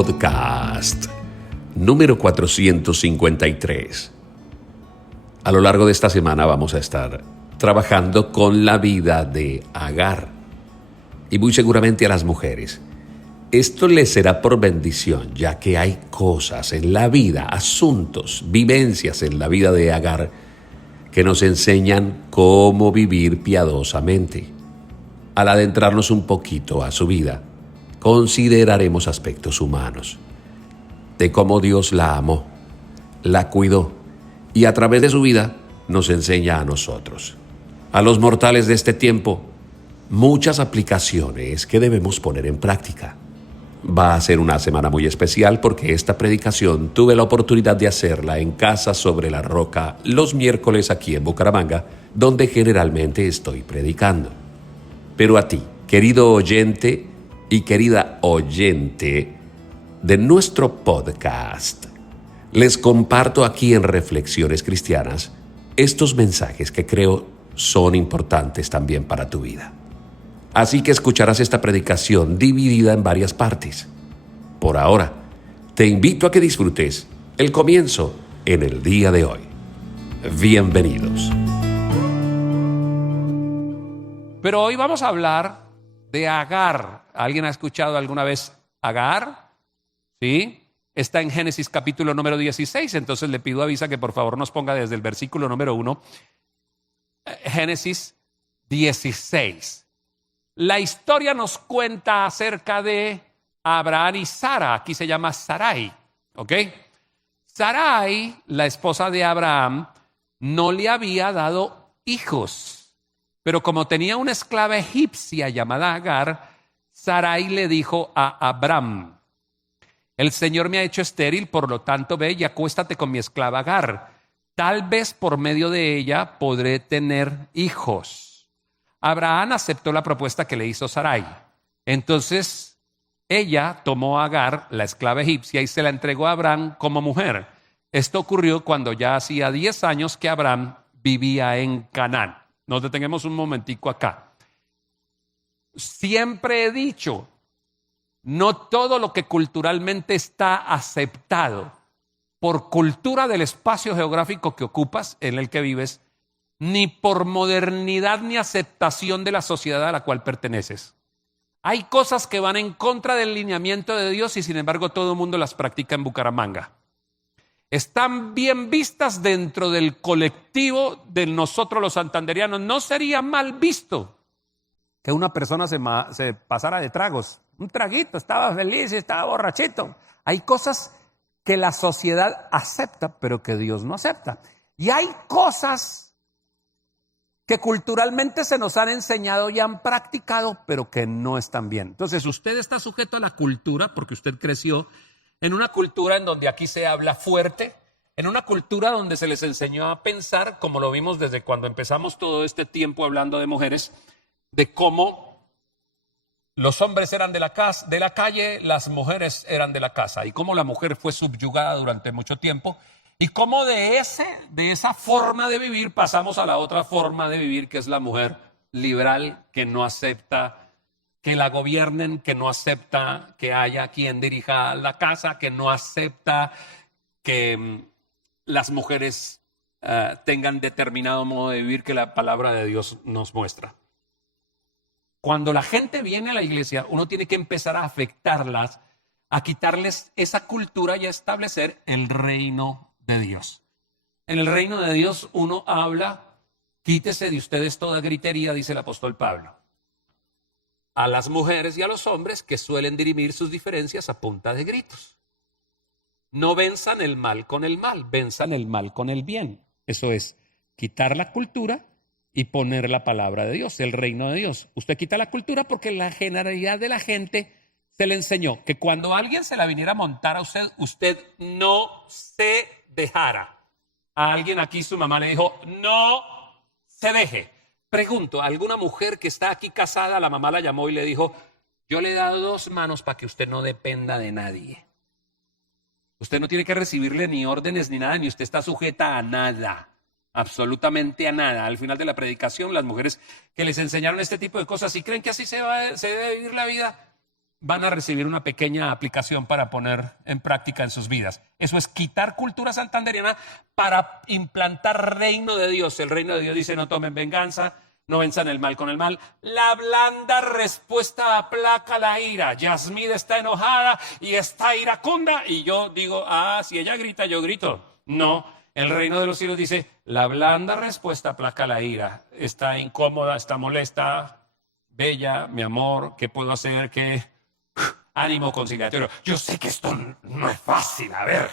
podcast número 453. A lo largo de esta semana vamos a estar trabajando con la vida de Agar. Y muy seguramente a las mujeres esto les será por bendición, ya que hay cosas en la vida, asuntos, vivencias en la vida de Agar que nos enseñan cómo vivir piadosamente. Al adentrarnos un poquito a su vida, consideraremos aspectos humanos, de cómo Dios la amó, la cuidó y a través de su vida nos enseña a nosotros, a los mortales de este tiempo, muchas aplicaciones que debemos poner en práctica. Va a ser una semana muy especial porque esta predicación tuve la oportunidad de hacerla en Casa sobre la Roca los miércoles aquí en Bucaramanga, donde generalmente estoy predicando. Pero a ti, querido oyente y querida oyente de nuestro podcast, les comparto aquí en Reflexiones Cristianas estos mensajes que creo son importantes también para tu vida. Así que escucharás esta predicación dividida en varias partes. Por ahora, te invito a que disfrutes el comienzo en el día de hoy. Bienvenidos. Pero hoy vamos a hablar de Agar. ¿Alguien ha escuchado alguna vez Agar? ¿Sí? Está en Génesis capítulo número 16, entonces le pido a Avisa que por favor nos ponga desde el versículo número 1. Génesis 16. La historia nos cuenta acerca de Abraham y Sara. Aquí se llama Sarai, ¿ok? Sarai, la esposa de Abraham, no le había dado hijos. Pero como tenía una esclava egipcia llamada Agar, Sarai le dijo a Abraham: el Señor me ha hecho estéril, por lo tanto ve y acuéstate con mi esclava Agar. Tal vez por medio de ella podré tener hijos. Abraham aceptó la propuesta que le hizo Sarai. Entonces ella tomó a Agar, la esclava egipcia, y se la entregó a Abraham como mujer. Esto ocurrió cuando ya hacía 10 años que Abraham vivía en Canaán. Nos detenemos un momentico acá. Siempre he dicho, no todo lo que culturalmente está aceptado por cultura del espacio geográfico que ocupas, en el que vives, ni por modernidad ni aceptación de la sociedad a la cual perteneces. Hay cosas que van en contra del lineamiento de Dios y sin embargo todo el mundo las practica en Bucaramanga. Están bien vistas dentro del colectivo de nosotros los santanderianos. No sería mal visto que una persona se pasara de tragos. Un traguito, estaba feliz y estaba borrachito. Hay cosas que la sociedad acepta, pero que Dios no acepta. Y hay cosas que culturalmente se nos han enseñado y han practicado, pero que no están bien. Entonces, usted está sujeto a la cultura porque usted creció en una cultura en donde aquí se habla fuerte, en una cultura donde se les enseñó a pensar, como lo vimos desde cuando empezamos todo este tiempo hablando de mujeres, de cómo los hombres eran de la calle, las mujeres eran de la casa, y cómo la mujer fue subyugada durante mucho tiempo. Y cómo de esa forma de vivir pasamos a la otra forma de vivir, que es la mujer liberal, que no acepta que la gobiernen, que no acepta que haya quien dirija la casa, que no acepta que las mujeres tengan determinado modo de vivir que la palabra de Dios nos muestra. Cuando la gente viene a la iglesia, uno tiene que empezar a afectarlas, a quitarles esa cultura y a establecer el reino de Dios. En el reino de Dios uno habla, quítese de ustedes toda gritería, dice el apóstol Pablo, a las mujeres y a los hombres que suelen dirimir sus diferencias a punta de gritos. No venzan el mal con el mal, venzan el mal con el bien. Eso es quitar la cultura y poner la palabra de Dios, el reino de Dios. Usted quita la cultura porque la generalidad de la gente se le enseñó que cuando alguien se la viniera a montar a usted, usted no se dejara. A alguien aquí su mamá le dijo, no se deje. Pregunto, ¿a alguna mujer que está aquí casada, la mamá la llamó y le dijo, yo le he dado 2 manos para que usted no dependa de nadie? Usted no tiene que recibirle ni órdenes ni nada, ni usted está sujeta a nada, absolutamente a nada. Al final de la predicación, las mujeres que les enseñaron este tipo de cosas, ¿y creen que así se debe vivir la vida? van a recibir una pequeña aplicación para poner en práctica en sus vidas. Eso es quitar cultura santanderiana para implantar reino de Dios. El reino de Dios dice: no tomen venganza, no venzan el mal con el mal. La blanda respuesta aplaca la ira. Yasmín está enojada y está iracunda. Y yo digo: si ella grita, yo grito. No, el reino de los cielos dice: la blanda respuesta aplaca la ira. Está incómoda, está molesta. Bella, mi amor, ¿qué puedo hacer? Ánimo conciliatorio. Yo sé que esto no es fácil, a ver.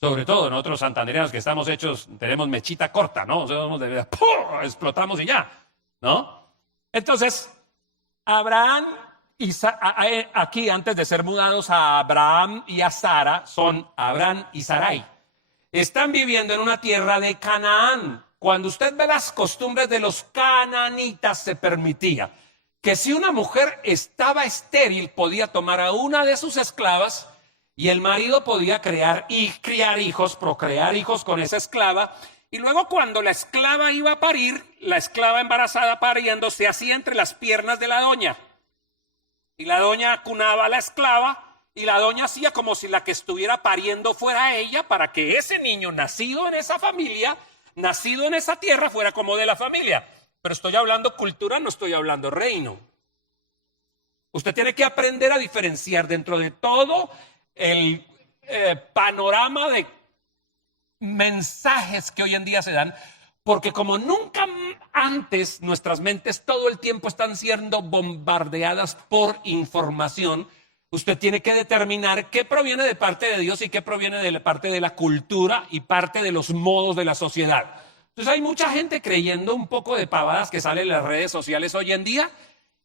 Sobre todo nosotros santandereanos que estamos hechos, tenemos mechita corta, ¿no? Somos de ¡pum! Explotamos y ya, ¿no? Entonces, Abraham y aquí, antes de ser mudados a Abraham y a Sara, son Abraham y Sarai. Están viviendo en una tierra de Canaán. Cuando usted ve las costumbres de los cananitas, se permitía que si una mujer estaba estéril, podía tomar a una de sus esclavas y el marido podía criar hijos, procrear hijos con esa esclava. Y luego, cuando la esclava iba a parir, la esclava embarazada pariendo se hacía entre las piernas de la doña. Y la doña acunaba a la esclava y la doña hacía como si la que estuviera pariendo fuera ella, para que ese niño nacido en esa familia, nacido en esa tierra, fuera como de la familia. Pero estoy hablando cultura, no estoy hablando reino. Usted tiene que aprender a diferenciar dentro de todo el panorama de mensajes que hoy en día se dan, porque como nunca antes nuestras mentes todo el tiempo están siendo bombardeadas por información. Usted tiene que determinar qué proviene de parte de Dios y qué proviene de parte de la cultura y parte de los modos de la sociedad. Entonces hay mucha gente creyendo un poco de pavadas que salen en las redes sociales hoy en día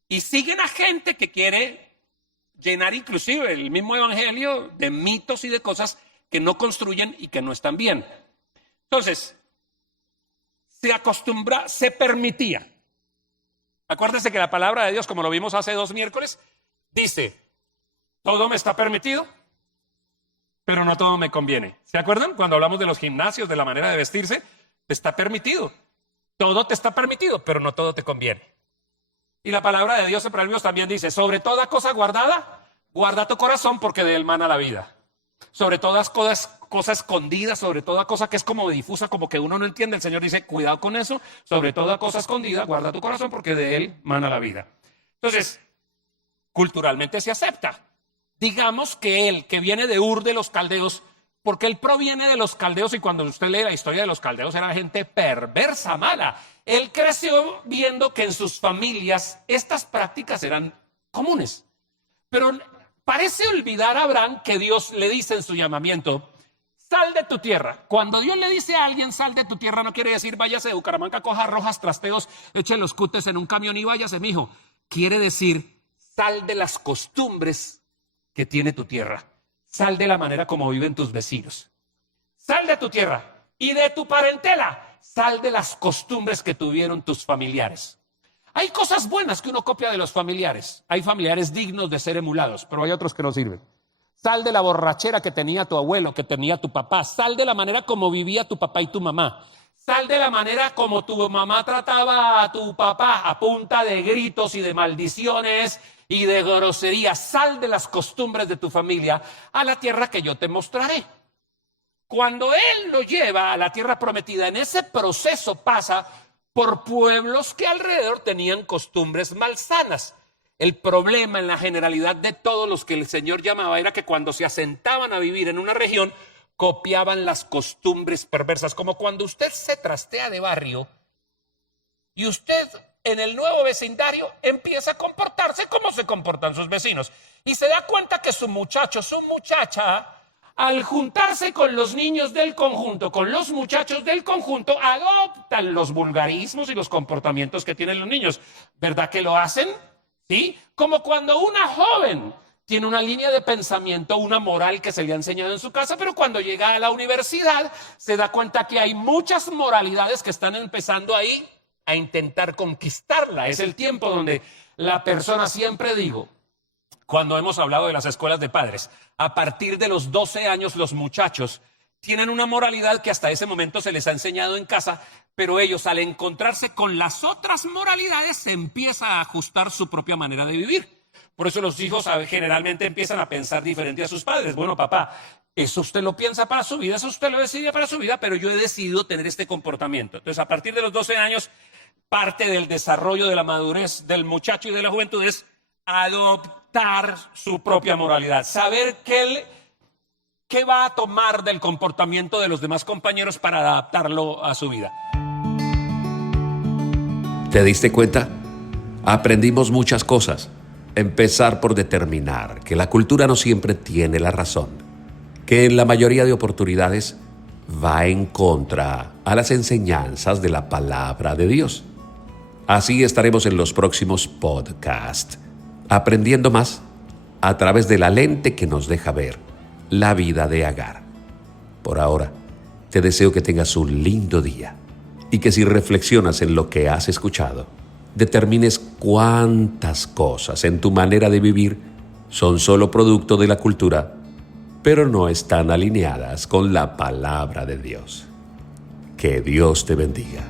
y siguen a gente que quiere llenar inclusive el mismo evangelio de mitos y de cosas que no construyen y que no están bien. Entonces, se permitía. Acuérdese que la palabra de Dios, como lo vimos hace 2 miércoles, dice: todo me está permitido, pero no todo me conviene. ¿Se acuerdan? Cuando hablamos de los gimnasios, de la manera de vestirse, te está permitido. Todo te está permitido, pero no todo te conviene. Y la palabra de Dios en Proverbios también dice: sobre toda cosa guardada, guarda tu corazón, porque de él mana la vida. Sobre todas cosa escondida, sobre toda cosa que es como difusa, como que uno no entiende, el Señor dice: cuidado con eso. Sobre toda cosa escondida, guarda tu corazón, porque de él mana la vida. Entonces, culturalmente se acepta. Digamos que él, que viene de Ur de los Caldeos, porque él proviene de los caldeos, y cuando usted lee la historia de los caldeos era gente perversa, mala. Él creció viendo que en sus familias estas prácticas eran comunes. Pero parece olvidar a Abraham que Dios le dice en su llamamiento: sal de tu tierra. Cuando Dios le dice a alguien sal de tu tierra, no quiere decir váyase de Bucaramanga, coja rojas, trasteos, eche los cutes en un camión y váyase, mijo. Quiere decir sal de las costumbres que tiene tu tierra. Sal de la manera como viven tus vecinos. Sal de tu tierra y de tu parentela. Sal de las costumbres que tuvieron tus familiares. Hay cosas buenas que uno copia de los familiares. Hay familiares dignos de ser emulados, pero hay otros que no sirven. Sal de la borrachera que tenía tu abuelo, que tenía tu papá. Sal de la manera como vivía tu papá y tu mamá. Sal de la manera como tu mamá trataba a tu papá, a punta de gritos y de maldiciones y de groserías. Sal de las costumbres de tu familia a la tierra que yo te mostraré. Cuando él lo lleva a la tierra prometida, en ese proceso pasa por pueblos que alrededor tenían costumbres malsanas. El problema en la generalidad de todos los que el Señor llamaba era que cuando se asentaban a vivir en una región, copiaban las costumbres perversas, como cuando usted se trastea de barrio y usted en el nuevo vecindario empieza a comportarse como se comportan sus vecinos y se da cuenta que su muchacho, su muchacha, al juntarse con los niños del conjunto, con los muchachos del conjunto, adoptan los vulgarismos y los comportamientos que tienen los niños. ¿Verdad que lo hacen? ¿Sí? Como cuando una joven tiene una línea de pensamiento, una moral que se le ha enseñado en su casa, pero cuando llega a la universidad se da cuenta que hay muchas moralidades que están empezando ahí a intentar conquistarla. Es el tiempo donde la persona, siempre digo, cuando hemos hablado de las escuelas de padres, a partir de los 12 años los muchachos tienen una moralidad que hasta ese momento se les ha enseñado en casa, pero ellos al encontrarse con las otras moralidades se empieza a ajustar su propia manera de vivir. Por eso los hijos generalmente empiezan a pensar diferente a sus padres. Bueno, papá, eso usted lo piensa para su vida, eso usted lo decide para su vida, pero yo he decidido tener este comportamiento. Entonces, a partir de los 12 años, parte del desarrollo de la madurez del muchacho y de la juventud es adoptar su propia moralidad, saber qué va a tomar del comportamiento de los demás compañeros para adaptarlo a su vida. ¿Te diste cuenta? Aprendimos muchas cosas. Empezar por determinar que la cultura no siempre tiene la razón, que en la mayoría de oportunidades va en contra a las enseñanzas de la palabra de Dios. Así estaremos en los próximos podcasts, aprendiendo más a través de la lente que nos deja ver la vida de Agar. Por ahora, te deseo que tengas un lindo día y que si reflexionas en lo que has escuchado, determines cuántas cosas en tu manera de vivir son solo producto de la cultura, pero no están alineadas con la palabra de Dios. Que Dios te bendiga.